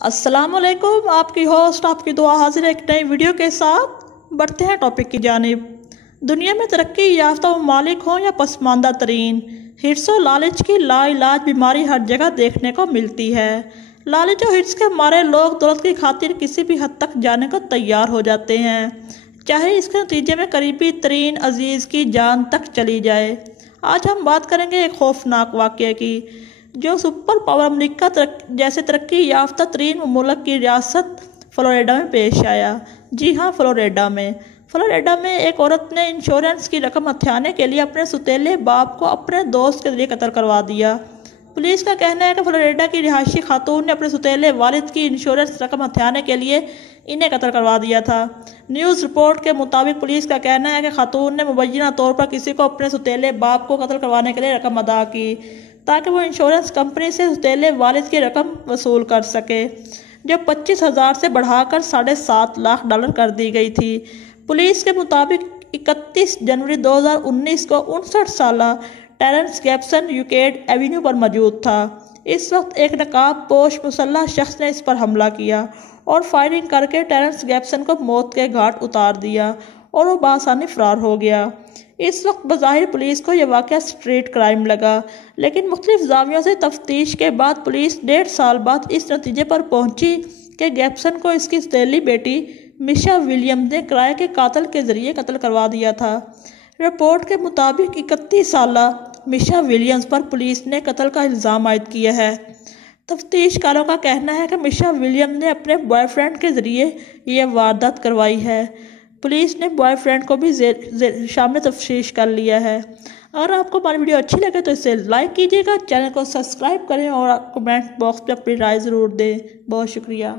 अस्सलामुअलैकुम, आपकी होस्ट आपकी दुआ हाजिर है एक नई वीडियो के साथ। बढ़ते हैं टॉपिक की जानिब। दुनिया में तरक्की याफ्ता ममालिक हों या पसमानदा तरीन, हिर्स और लालच की लाइलाज बीमारी हर जगह देखने को मिलती है। लालच और हिर्स के मारे लोग दौलत की खातिर किसी भी हद तक जाने को तैयार हो जाते हैं, चाहे इसके नतीजे में करीबी तरीन अजीज़ की जान तक चली जाए। आज हम बात करेंगे एक खौफनाक वाक़ये की जो सुपर पावर अमेरिका जैसे तरक्की याफ्ता तरीन मुल्क की रियासत फ्लोरिडा में पेश आया। जी हाँ, फ्लोरिडा में एक औरत ने इंश्योरेंस की रकम हथियाने के लिए अपने सुतेले बाप को अपने दोस्त के जरिए कत्ल करवा दिया। पुलिस का कहना है कि फ्लोरिडा की रिहायशी खातून ने अपने सुतेले वालिद की इंश्योरेंस रकम हथियाने के लिए इन्हें कत्ल करवा दिया था। न्यूज़ रिपोर्ट के मुताबिक पुलिस का कहना है कि खातून ने मुबैना तौर पर किसी को अपने सुतेले बाप को कत्ल करवाने के लिए रकम अदा की ताकि वो इंश्योरेंस कंपनी से सुतेले वालिद की रकम वसूल कर सके, जो 25,000 से बढ़ाकर $7.5 लाख कर दी गई थी। पुलिस के मुताबिक 31 जनवरी 2019 को 59 साला टेरेंस गैप्सन यूकेड एवेन्यू पर मौजूद था। इस वक्त एक नकाब पोश मुसल्लह शख्स ने इस पर हमला किया और फायरिंग करके टेरेंस गैप्सन को मौत के घाट उतार दिया और वो बासानी फरार हो गया। इस वक्त बज़ाहिर पुलिस को यह वाक़या स्ट्रीट क्राइम लगा, लेकिन मुख्तलिफ ज़ावियों से तफ्तीश के बाद पुलिस 1.5 साल बाद इस नतीजे पर पहुंची कि गैप्सन को इसकी सौतेली बेटी मिशा विलियम्स ने किराए के कातल के ज़रिए कत्ल करवा दिया था। रिपोर्ट के मुताबिक 31 साला मिशा विलियम्स पर पुलिस ने कत्ल का इल्ज़ाम आयद किया है। तफ्तीशकारों का कहना है कि मिशा विलियम्स ने अपने बॉयफ्रेंड के ज़रिए यह वारदात करवाई है। पुलिस ने बॉयफ्रेंड को भी शामिल तफ्तीश कर लिया है। अगर आपको हमारी वीडियो अच्छी लगे तो इसे लाइक कीजिएगा, चैनल को सब्सक्राइब करें और कमेंट बॉक्स में अपनी राय ज़रूर दें। बहुत शुक्रिया।